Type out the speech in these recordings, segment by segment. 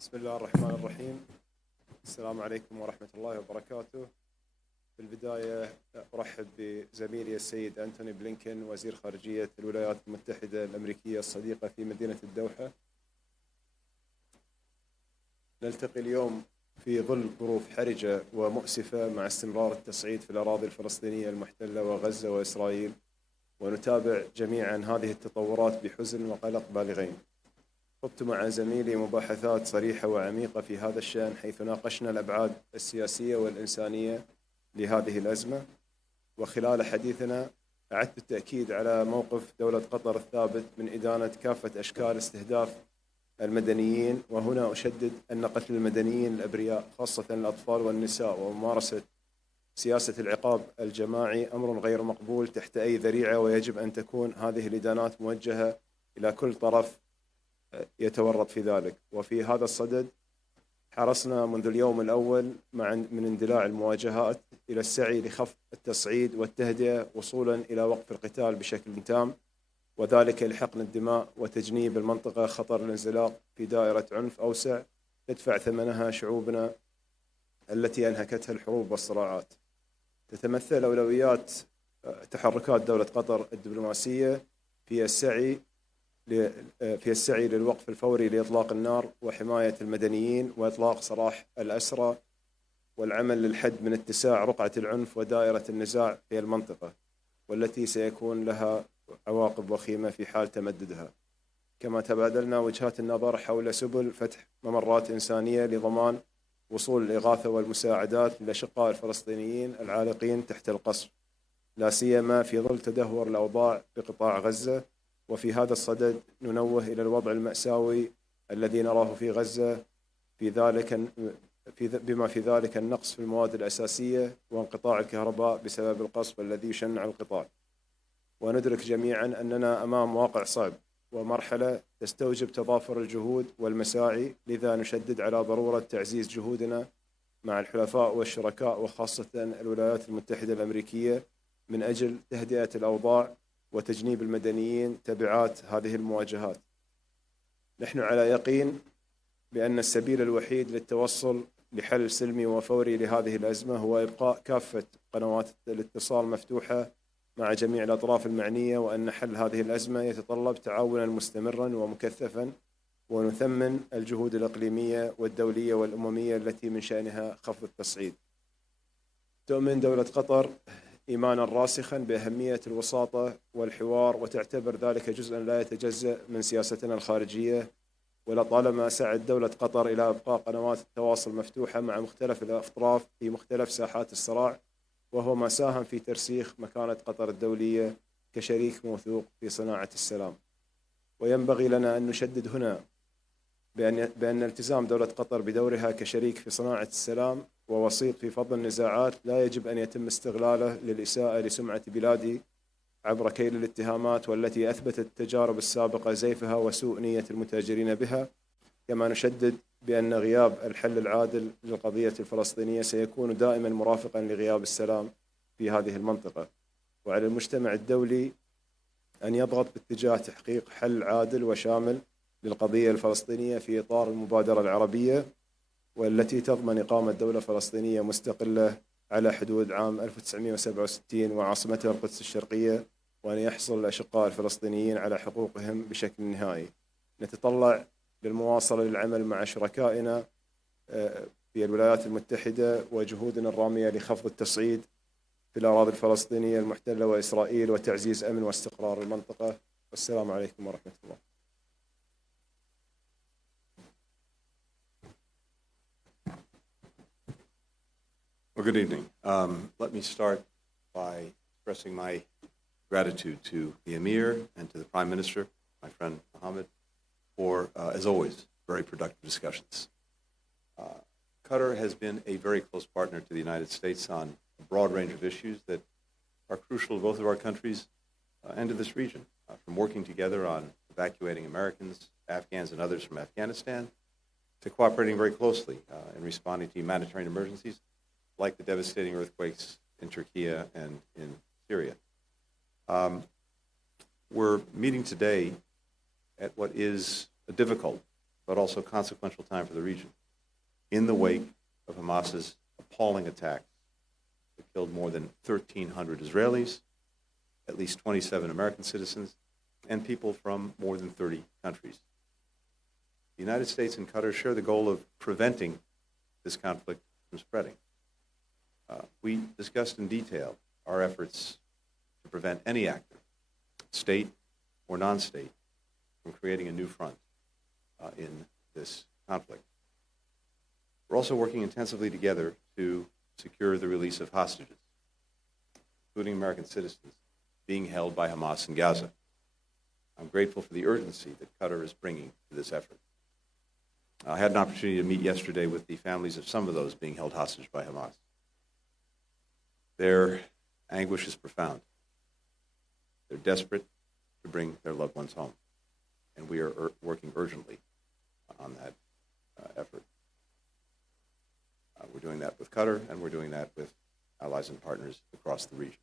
بسم الله الرحمن الرحيم. السلام عليكم ورحمة الله وبركاته. في البداية أرحب بزميلي السيد أنتوني بلينكن وزير خارجية الولايات المتحدة الأمريكية الصديقة في مدينة الدوحة. نلتقي اليوم في ظل ظروف حرجة ومؤسفة مع استمرار التصعيد في الأراضي الفلسطينية المحتلة وغزة وإسرائيل، ونتابع جميعا هذه التطورات بحزن وقلق بالغين. خضت مع زميلي مباحثات صريحة وعميقة في هذا الشأن، حيث ناقشنا الأبعاد السياسية والإنسانية لهذه الأزمة، وخلال حديثنا أعدت التأكيد على موقف دولة قطر الثابت من إدانة كافة أشكال استهداف المدنيين، وهنا أشدد أن قتل المدنيين الأبرياء خاصة الأطفال والنساء وممارسة سياسة العقاب الجماعي أمر غير مقبول تحت أي ذريعة، ويجب أن تكون هذه الإدانات موجهة إلى كل طرف يتورط في ذلك. وفي هذا الصدد حرصنا منذ اليوم الأول من اندلاع المواجهات إلى السعي لخفض التصعيد والتهدئة وصولا إلى وقف القتال بشكل تام، وذلك لحقن الدماء وتجنيب المنطقة خطر الانزلاق في دائرة عنف أوسع تدفع ثمنها شعوبنا التي أنهكتها الحروب والصراعات. تتمثل أولويات تحركات دولة قطر الدبلوماسية في السعي للوقف الفوري لإطلاق النار وحماية المدنيين وإطلاق سراح الأسرى، والعمل للحد من اتساع رقعة العنف ودائرة النزاع في المنطقة، والتي سيكون لها عواقب وخيمة في حال تمددها. كما تبادلنا وجهات النظر حول سبل فتح ممرات إنسانية لضمان وصول الإغاثة والمساعدات للأشقاء الفلسطينيين العالقين تحت القصف، لا سيما في ظل تدهور الأوضاع بقطاع غزة. وفي هذا الصدد ننوه إلى الوضع المأساوي الذي نراه في غزة، بما في ذلك النقص في المواد الأساسية وانقطاع الكهرباء بسبب القصف الذي يشنع القطاع. وندرك جميعا أننا أمام واقع صعب ومرحلة تستوجب تضافر الجهود والمساعي، لذا نشدد على ضرورة تعزيز جهودنا مع الحلفاء والشركاء وخاصة الولايات المتحدة الأمريكية من أجل تهدئة الأوضاع وتجنيب المدنيين تبعات هذه المواجهات. نحن على يقين بأن السبيل الوحيد للتوصل لحل سلمي وفوري لهذه الأزمة هو إبقاء كافة قنوات الاتصال مفتوحة مع جميع الأطراف المعنية، وأن حل هذه الأزمة يتطلب تعاونا مستمرا ومكثفا، ونثمن الجهود الإقليمية والدولية والأممية التي من شأنها خفض التصعيد. تؤمن دولة قطر إيمانا راسخا بأهمية الوساطة والحوار، وتعتبر ذلك جزءا لا يتجزأ من سياستنا الخارجية، ولطالما سعت دولة قطر إلى إبقاء قنوات التواصل مفتوحة مع مختلف الأطراف في مختلف ساحات الصراع، وهو ما ساهم في ترسيخ مكانة قطر الدولية كشريك موثوق في صناعة السلام. وينبغي لنا أن نشدد هنا بأن التزام دولة قطر بدورها كشريك في صناعة السلام ووسيط في فض النزاعات لا يجب أن يتم استغلاله للإساءة لسمعة بلادي عبر كيل الاتهامات، والتي أثبتت التجارب السابقة زيفها وسوء نية المتاجرين بها. كما نشدد بأن غياب الحل العادل للقضية الفلسطينية سيكون دائما مرافقا لغياب السلام في هذه المنطقة، وعلى المجتمع الدولي أن يضغط باتجاه تحقيق حل عادل وشامل للقضية الفلسطينية في إطار المبادرة العربية، والتي تضمن إقامة دولة فلسطينية مستقلة على حدود عام 1967 وعاصمتها القدس الشرقية، وأن يحصل الأشقاء الفلسطينيين على حقوقهم بشكل نهائي. نتطلع للمواصلة للعمل مع شركائنا في الولايات المتحدة وجهودنا الرامية لخفض التصعيد في الأراضي الفلسطينية المحتلة وإسرائيل وتعزيز أمن واستقرار المنطقة. والسلام عليكم ورحمة الله. Well, good evening. Let me start by expressing my gratitude to the Emir and to the Prime Minister, my friend Mohammed, for, as always, very productive discussions. Qatar has been a very close partner to the United States on a broad range of issues that are crucial to both of our countries and to this region, from working together on evacuating Americans, Afghans, and others from Afghanistan, to cooperating very closely in responding to humanitarian emergencies like the devastating earthquakes in Turkey and in Syria. We're meeting today at what is a difficult but also consequential time for the region. In the wake of Hamas's appalling attack that killed more than 1,300 Israelis, at least 27 American citizens, and people from more than 30 countries. The United States and Qatar share the goal of preventing this conflict from spreading. We discussed in detail our efforts to prevent any actor, state or non-state, from creating a new front in this conflict. We're also working intensively together to secure the release of hostages, including American citizens being held by Hamas in Gaza. I'm grateful for the urgency that Qatar is bringing to this effort. I had an opportunity to meet yesterday with the families of some of those being held hostage by Hamas. Their anguish is profound. They're desperate to bring their loved ones home, and we are working urgently on that effort. We're doing that with Qatar, and we're doing that with allies and partners across the region.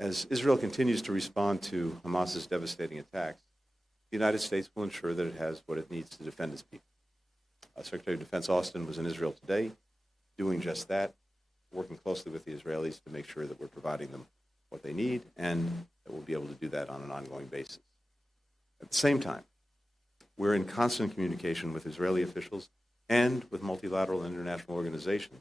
As Israel continues to respond to Hamas's devastating attacks, the United States will ensure that it has what it needs to defend its people. Secretary of Defense Austin was in Israel today, doing just that, working closely with the Israelis to make sure that we're providing them what they need and that we'll be able to do that on an ongoing basis. At the same time, we're in constant communication with Israeli officials and with multilateral and international organizations,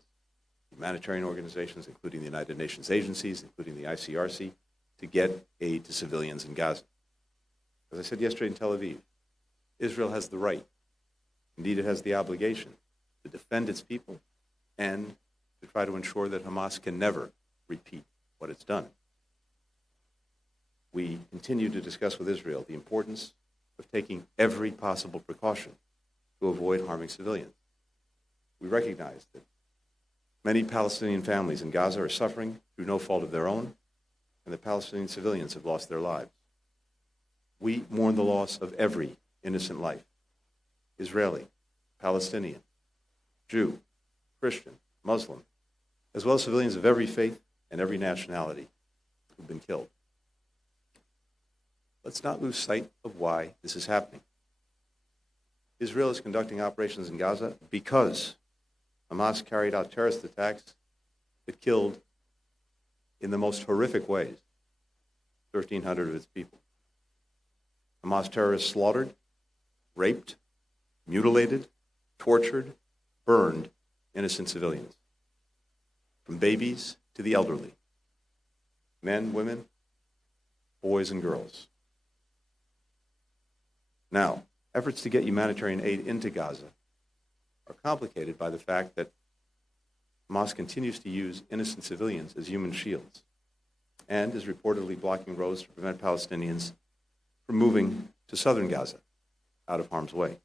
humanitarian organizations, including the United Nations agencies, including the ICRC, to get aid to civilians in Gaza. As I said yesterday in Tel Aviv, Israel has the right, indeed it has the obligation, to defend its people and to try to ensure that Hamas can never repeat what it's done. We continue to discuss with Israel the importance of taking every possible precaution to avoid harming civilians. We recognize that many Palestinian families in Gaza are suffering through no fault of their own, and the Palestinian civilians have lost their lives. We mourn the loss of every innocent life, Israeli, Palestinian, Jew, Christian, Muslim, as well as civilians of every faith and every nationality who've been killed. Let's not lose sight of why this is happening. Israel is conducting operations in Gaza because Hamas carried out terrorist attacks that killed, in the most horrific ways, 1,300 of its people. Hamas terrorists slaughtered, raped, mutilated, tortured, burned innocent civilians, from babies to the elderly, men, women, boys, and girls. Now, efforts to get humanitarian aid into Gaza are complicated by the fact that Hamas continues to use innocent civilians as human shields and is reportedly blocking roads to prevent Palestinians from moving to southern Gaza out of harm's way.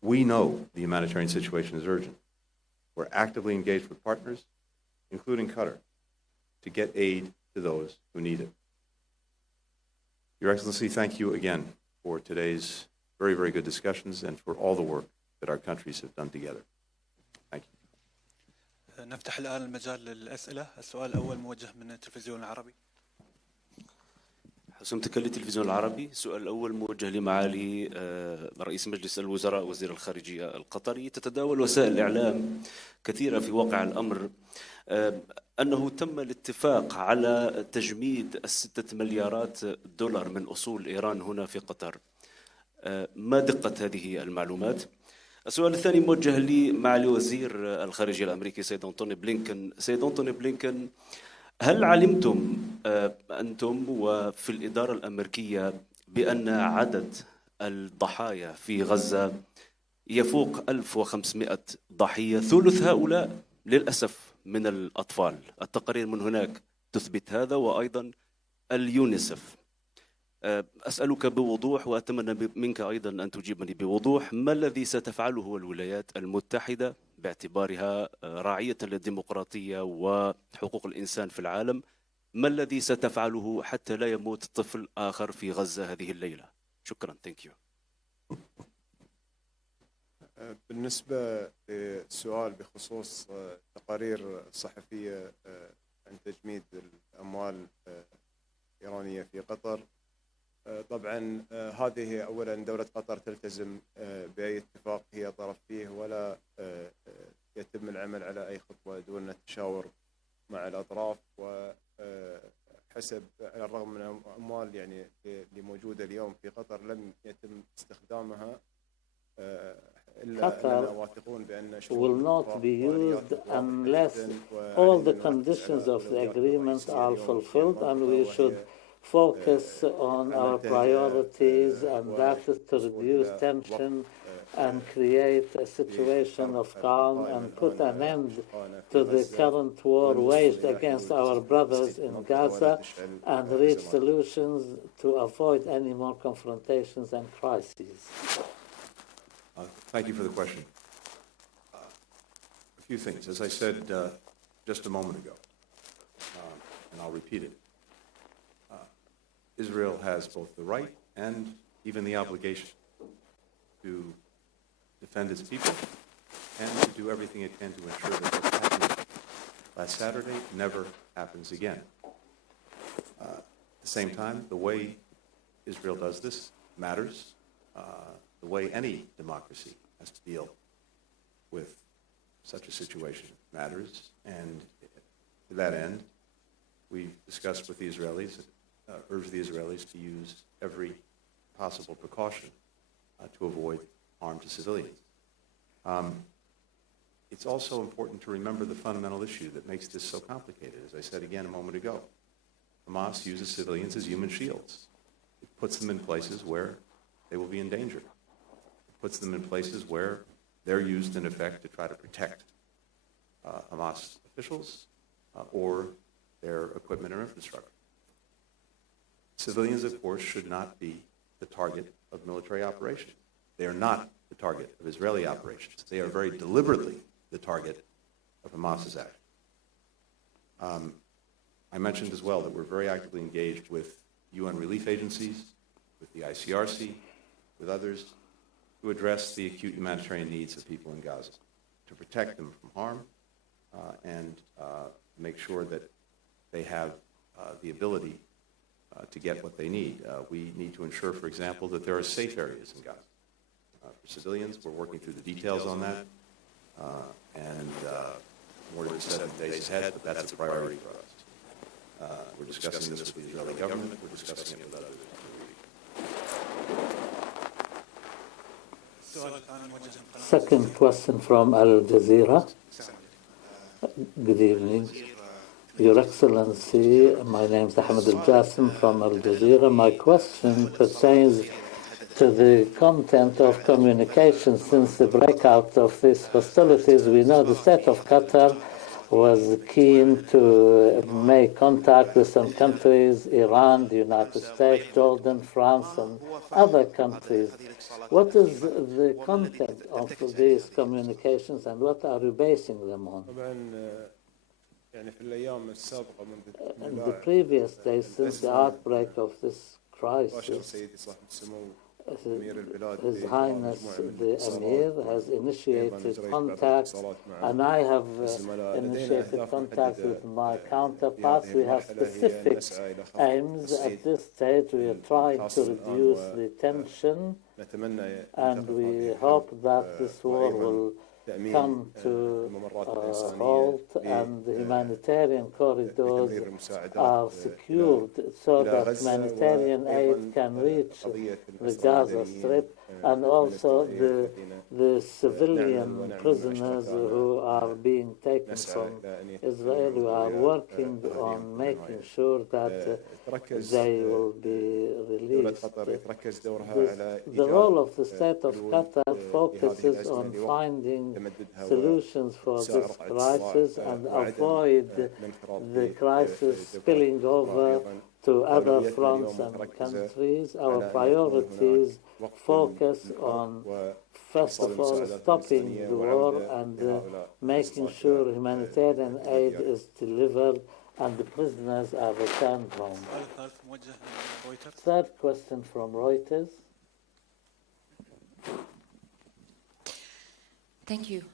We know the humanitarian situation is urgent. We're actively engaged with partners, including Qatar, to get aid to those who need it. Your Excellency, thank you again for today's very, very good discussions and for all the work that our countries have done together. Thank you. نفتح الآن المجال للأسئلة. السؤال الأول موجه من التلفزيون العربي. حسام تكلي التلفزيون العربي. السؤال الأول موجه لمعالي رئيس مجلس الوزراء وزير الخارجية القطري. تتداول وسائل الإعلام كثيرة في واقع الأمر أنه تم الاتفاق على تجميد 6 مليارات دولار من أصول إيران هنا في قطر. ما دقة هذه المعلومات؟ السؤال الثاني موجه لمعالي وزير الخارجية الأمريكي سيد أنتوني بلينكن. سيد أنتوني بلينكن، هل علمتم أنتم وفي الإدارة الأمريكية بأن عدد الضحايا في غزة يفوق 1500 ضحية؟ ثلث هؤلاء للأسف من الأطفال. التقارير من هناك تثبت هذا، وأيضا اليونيسف. أسألك بوضوح وأتمنى منك أيضا أن تجيبني بوضوح، ما الذي ستفعله الولايات المتحدة باعتبارها راعية للديمقراطية وحقوق الإنسان في العالم، ما الذي ستفعله حتى لا يموت طفل آخر في غزة هذه الليلة؟ شكرا. Thank you. بالنسبة للسؤال بخصوص تقارير صحفية عن تجميد الأموال الإيرانية في قطر، طبعا هذه أولا دولة قطر تلتزم بأي اتفاق هي طرف فيه ولا يتم العمل على أي خطوة دون التشاور مع الأطراف وحسب على الرغم من الأموال يعني اللي موجودة اليوم في قطر لم يتم استخدامها Qatar will not be used unless all the conditions of the agreement are fulfilled, and we should focus on our priorities, and that is to reduce tension and create a situation of calm and put an end to the current war waged against our brothers in Gaza and reach solutions to avoid any more confrontations and crises. Thank you for the question. A few things. As I said just a moment ago, and I'll repeat it, Israel has both the right and even the obligation to defend its people and to do everything it can to ensure that what happened last Saturday never happens again. At the same time, the way Israel does this matters. The way any democracy has to deal with such a situation matters. And to that end, we've discussed with the Israelis, urged the Israelis to use every possible precaution to avoid harm to civilians. It's also important to remember the fundamental issue that makes this so complicated. As I said again a moment ago, Hamas uses civilians as human shields. It puts them in places where they will be in danger. It puts them in places where they're used in effect to try to protect Hamas officials or their equipment or infrastructure. Civilians, of course, should not be the target of military operations. They are not the target of Israeli operations. They are very deliberately the target of Hamas's action. I mentioned as well that we're very actively engaged with UN relief agencies, with the ICRC, with others, to address the acute humanitarian needs of people in Gaza, to protect them from harm, and make sure that they have the ability to get what they need. We need to ensure, for example, that there are safe areas in Gaza. For civilians, we're working through the details on that, and more to be said in the days ahead, but that's a priority for us. We're discussing this with the Israeli government, we're discussing it with others. Second question from Al Jazeera. Good evening. Your Excellency, my name is Ahmed Al Jassim from Al Jazeera. My question pertains to the content of communication since the breakout of these hostilities. We know the state of Qatar was keen to make contact with some countries, Iran, the United States, Jordan, France, and other countries. What is the content of these communications and what are you basing them on? In the previous days, since the outbreak of this crisis, His Highness the Emir has initiated contacts, and I have initiated contacts with my counterparts. We have specific aims. At this stage, we are trying to reduce the tension, and we hope that this war will come to a halt and the humanitarian corridors are secured so that humanitarian aid can reach the Gaza Strip, and also the civilian prisoners who are being taken from Israel. We are working on making sure that they will be released. The role of the state of Qatar focuses on finding solutions for this crisis and avoid the crisis spilling over to other fronts and countries. Our priorities focus on, first of all, stopping the war and making sure humanitarian aid is delivered and the prisoners are returned home. Third question from Reuters. Thank you.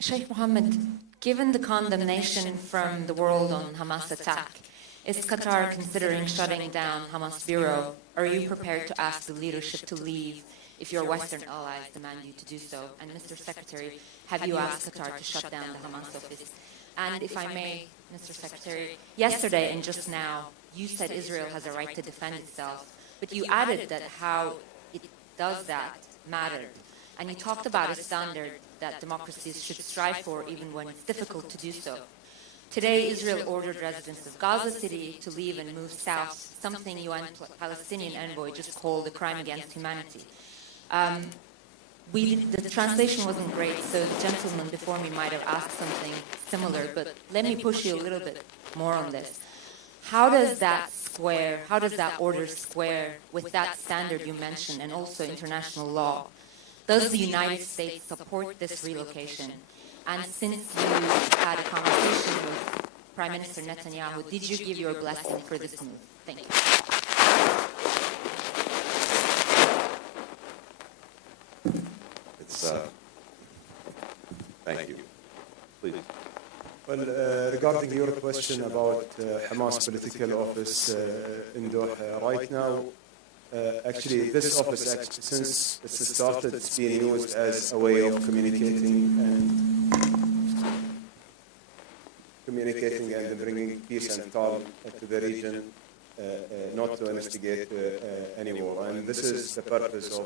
Sheikh Mohammed, given the condemnation from the world on Hamas attack, Is Qatar considering shutting down Hamas bureau? Are you prepared to ask the leadership to leave if your Western allies demand you to do so? And Mr. Secretary, have you asked Qatar to shut down the Hamas office? And if I may, Mr. Secretary, yesterday and just now, you said Israel has a right to defend itself, but you added that how it does that mattered. And you talked about a standard that democracies should strive for even when it's difficult to do so. Today, Israel ordered residents of Gaza City to leave and move south, something UN Palestinian envoy just called a crime against humanity. The translation wasn't great, so the gentleman before me might have asked something similar, but let me push you a little bit more on this. How does that order square with that standard you mentioned and also international law? Does the United States support this relocation? And since you had a conversation with Prime Minister Netanyahu, did you give your blessing for this move? Thank you. Thank you. Please. Well, regarding your question about Hamas political office in Doha, right now, actually, this office, since it started, it's being used as a way of communicating and bringing peace and calm to the region, not to instigate any war. And this is the purpose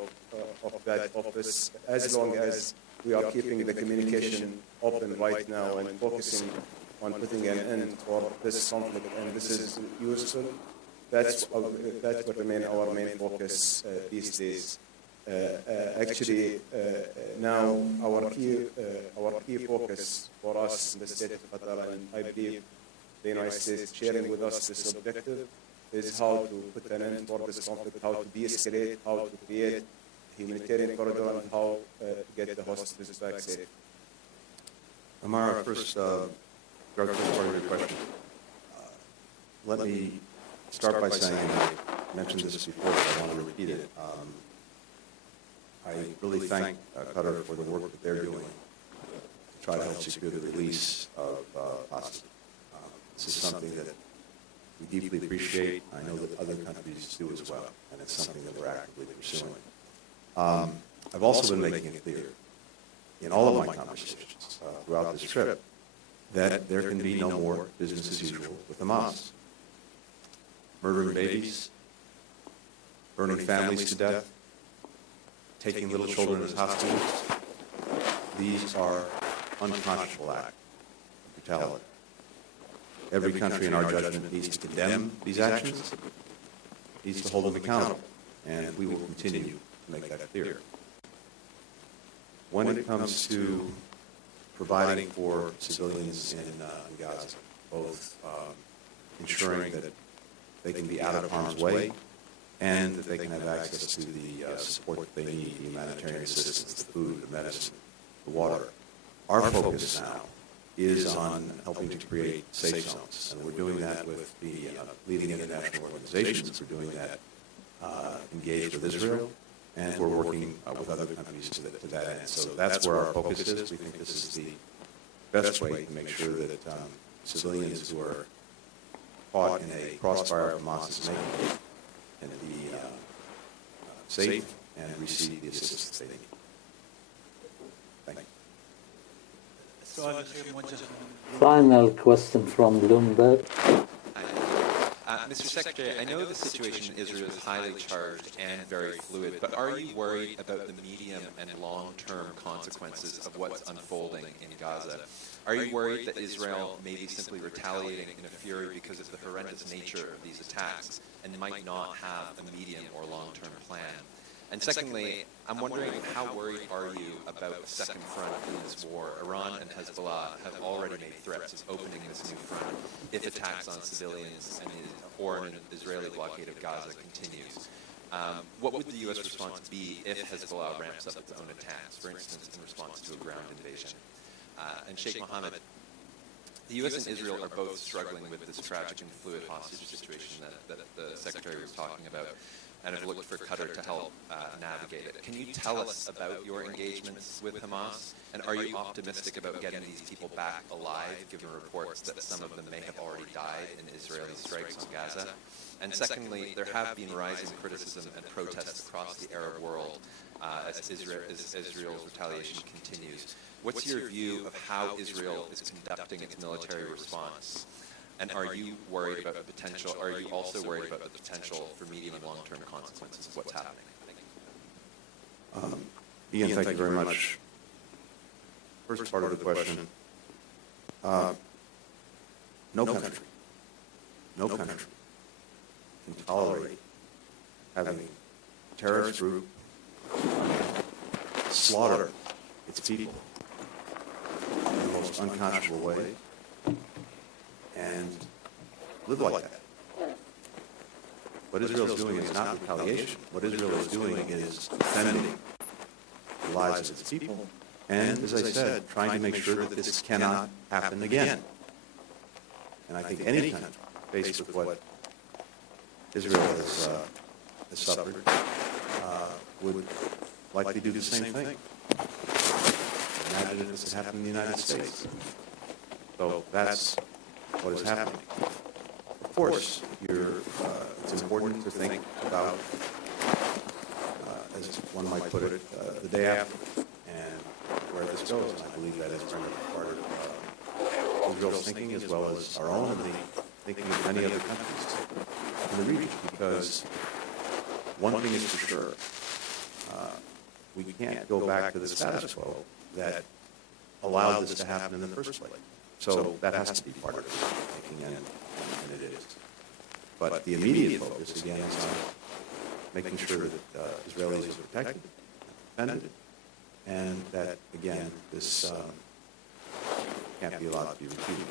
of that office, as long as we are keeping the communication open right now and focusing on putting an end for this conflict, and this is useful. That will remain our main focus these days. Actually, now our key focus for us in the state of Qatar, and I believe the United States sharing with us this objective, is how to put an end for this conflict, how to de-escalate, how to create a humanitarian corridor, and how to get the hostages back safe. Amara, first part of your question. Let me start by saying, and I mentioned this before, but I want to repeat it. I really thank Qatar for the work that they're doing to try to help secure the release of hostages. This is something that we deeply appreciate. I know that other countries do as well, and it's something that we're actively pursuing. I've also been making it clear in all of my conversations throughout this trip that there can be no more business as usual with Hamas. Murdering babies, burning families to death, taking little children as hostages. These are unconscionable acts of brutality. Every country in our judgment needs to condemn these actions, needs to hold them accountable, and we will continue to make that clear. When it comes to providing for civilians in Gaza, both ensuring that they can be out of harm's way and that they can have access to the support that they need, the humanitarian assistance, the food, the medicine, the water. Our focus now is on helping to create safe zones, and we're doing that with the leading international organizations. We're doing that engaged with Israel, and we're working with other countries to that end. So that's where our focus is. We think this is the best way to make sure that civilians who are caught in a crossfire of Hamas's making can be safe and receive the assistance they need. Thank you. Final question from Bloomberg. Mr. Secretary, I know the situation in Israel is highly charged and very fluid, but are you worried about the medium and long-term consequences of what's unfolding in Gaza? Are you worried that Israel may be simply retaliating in a fury because of the horrendous nature of these attacks and might not have a medium or long-term plan? And secondly, I'm wondering, how worried are you about the second front in this war? Iran and Hezbollah have already made threats of opening this new front if attacks on civilians or an Israeli blockade of Gaza continues. What would the U.S. response be if Hezbollah ramps up its own attacks, for instance, in response to a ground invasion? And Sheikh Mohammed, the U.S. and Israel are both struggling with this tragic and fluid hostage situation that the Secretary was talking about, and have looked for Qatar to help navigate it. Can you tell us about your engagements with Hamas? And are you optimistic about getting these people back alive, given reports that some of them may have already died in Israeli strikes on Gaza? And secondly, there have been rising criticism and protests across the Arab world as Israel's retaliation continues. What's your view of how Israel is conducting its military response? And are you worried about the potential? Are you also worried about the potential for medium and long-term consequences of what's happening? Ian, thank you very much. First part of the question: no country can tolerate having a terrorist group slaughter its people in the most unconscionable way and live like that. What Israel is doing is not retaliation. What Israel is doing is defending the lives of its people and, as I said, trying to make sure that this cannot happen again. And I think any country faced with what Israel has suffered would likely do the same thing. Imagine if this had happened in the United States. So that's what is happening. Of course, it's important to think about, as one might put it, the day after and where this goes. And I believe that is very much part of Israel's thinking, as well as our own and the thinking of many other countries in the region. Because one thing is for sure, we can't go back to the status quo that allowed this to happen in the first place. So that has to be part of the thinking, and it is. But the immediate focus, again, is on making sure that Israelis are protected, defended, and that, again, this can't be allowed to be repeated.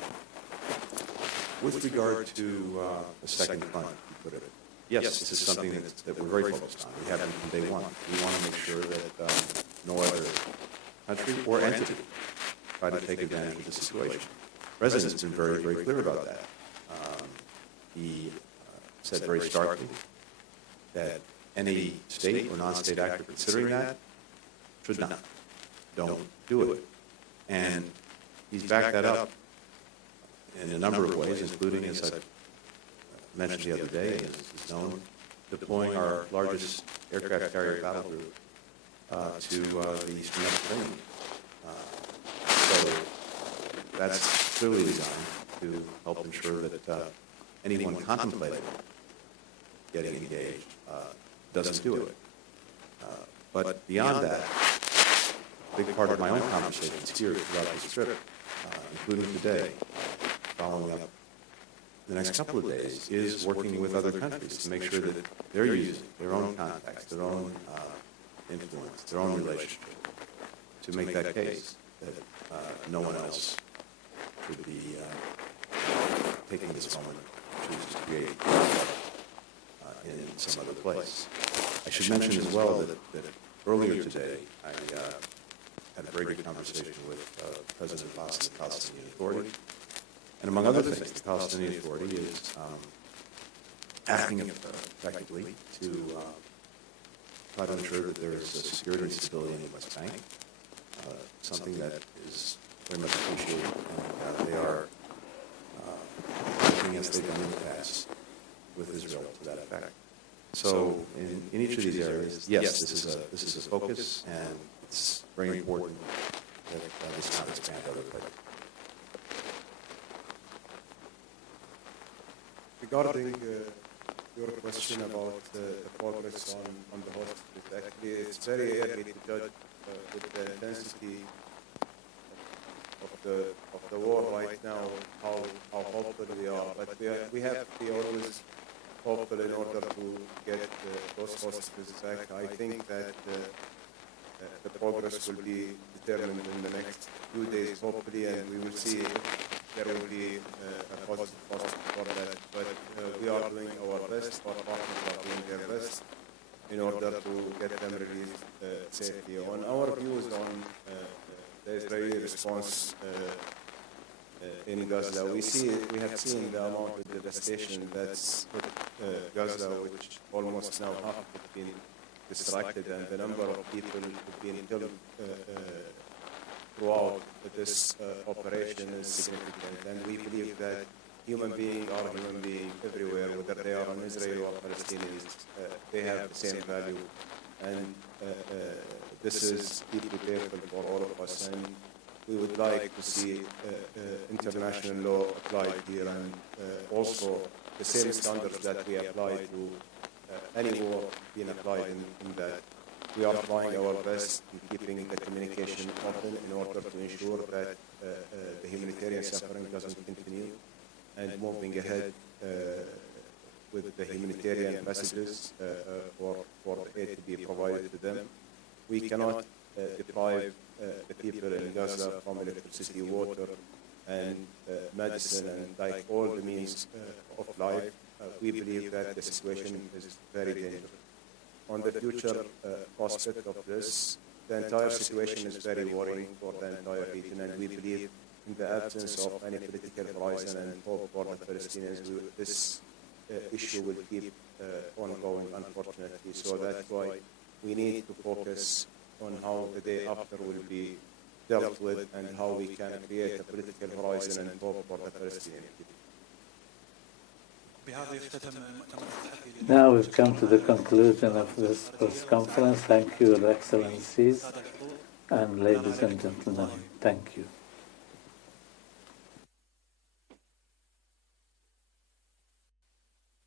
With regard to the second front, you put it, yes, this is something that we're very focused on. We have been from day one. We want to make sure that no other country or entity try to take advantage of the situation. The President has been very, very clear about that. He said very starkly that any state or non-state actor considering that should not. Don't do it. And he's backed that up in a number of ways, including, as I mentioned the other day, as is known, deploying our largest aircraft carrier battle group to the Eastern Mediterranean. So that's clearly designed to help ensure that anyone contemplating getting engaged doesn't do it. But beyond that, a big part of my own conversations here throughout this trip, including today, following up the next couple of days, is working with other countries to make sure that they're using their own contacts, their own influence, their own relationship to make that case that no one else should be taking this moment to choose to create in some other place. I should mention as well that earlier today I had a very good conversation with President Abbas of the Palestinian Authority. And among other things, the Palestinian Authority is acting effectively to try to ensure that there is security and stability in the West Bank, something that is very much appreciated, and they are working as they've done in the past with Israel to that effect. So in each of these areas, yes, this is a focus, and it's very important that this not expand other places. Regarding your question about the progress on the hostages, actually it's very early to judge with the intensity of the war right now how hopeful we are. But we have to be always hopeful in order to get those hostages back. I think that the progress will be determined in the next few days, hopefully, and we will see there will be a positive for that. But we are doing our best, our partners are doing their best in order to get them released safely. On our views on the Israeli response in Gaza, we have seen the amount of devastation that's hit Gaza, which almost now half has been distracted, and the number of people who've been killed throughout this operation is significant. And we believe that human beings are human beings everywhere, whether they are in Israel or Palestinians. They have the same value. And this is deeply painful for all of us. And we would like to see international law applied here, and also the same standards that we apply to any war being applied in that. We are trying our best in keeping the communication open in order to ensure that the humanitarian suffering doesn't continue, and moving ahead with the humanitarian messages for aid to be provided to them. We cannot deprive the people in Gaza from electricity, water, and medicine, and like all the means of life. We believe that the situation is very dangerous. On the future prospect of this, the entire situation is very worrying for the entire region, and we believe in the absence of any political horizon and hope for the Palestinians, this issue will keep ongoing, unfortunately. So that's why we need to focus on how the day after will be dealt with and how we can create a political horizon and hope for the Palestinian people. Now we've come to the conclusion of this press conference. Thank you, Your Excellencies and ladies and gentlemen. Thank you.